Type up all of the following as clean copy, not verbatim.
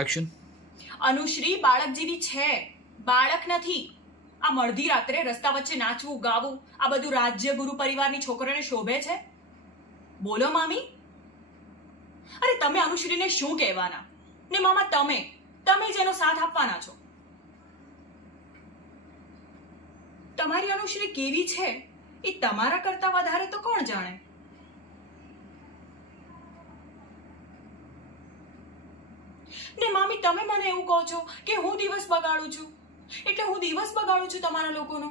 Action. Anushree બાળક જેવી છે, બાળક નથી. આ અડધી રાત્રે રસ્તા વચ્ચે નાચવું ગાવું આ બધું રાજ્ય ગુરુ પરિવારની છોકરીઓને શોભે છે? બોલો મામી. અરે તમે અનુશ્રીને શું કહેવાના ને મામા તમે જ એનો સાથ આપવાના છો. તમારી અનુશ્રી કેવી છે એ તમારા કરતા વધારે તો કોણ જાણે. ને મામી તમે મને એવું કહો છો કે હું દિવસ બગાડું છું, એટલે હું દિવસ બગાડું છું તમારા લોકોનો.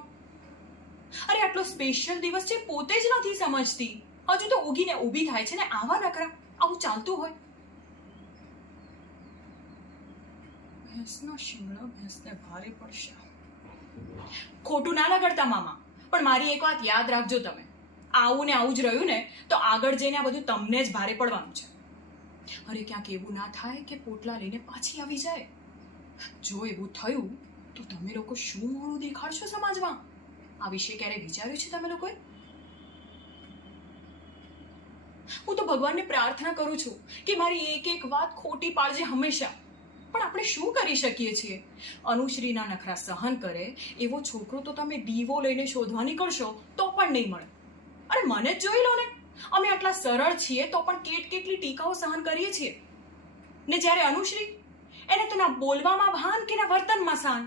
અરે આટલો સ્પેશિયલ દિવસ છે પોતે જ નથી સમજતી, હજુ તો ઊગીને ઊભી થાય છે ને આવા નખરા. આવું ચાલતું હોય. ભેંસના શિંગડા ભેંસને ભારે પડશે. ખોટું ના લગાડતા મામા, પણ મારી એક વાત યાદ રાખજો, તમે આવું ને આવું જ રહ્યું ને તો આગળ જઈને આ બધું તમને જ ભારે પડવાનું છે. અરે ક્યાંક એવું ના થાય કે પોટલા લઈને પાછી આવી જાય. જો એવું થયું તો તમે લોકો શું મોડું દેખાડશો સમાજમાં? આ વિશે ક્યારે વિચાર્યું છે તમે લોકોએ? હું તો ભગવાનને પ્રાર્થના કરું છું કે મારી એક એક વાત ખોટી પાડજે હંમેશા, પણ આપણે શું કરી શકીએ છીએ? અનુશ્રીના નખરા સહન કરે એવો છોકરો તો તમે દીવો લઈને શોધવા નીકળશો તો પણ નહીં મળે. અરે મને જ જોઈ લો ને, અમે આટલા સરળ છીએ તો પણ કેટલી ટીકાઓ સહન કરીએ છીએ ને જ્યારે અનુશ્રી, એને તો ના બોલવામાં ભાન કે ના વર્તનમાં શાન.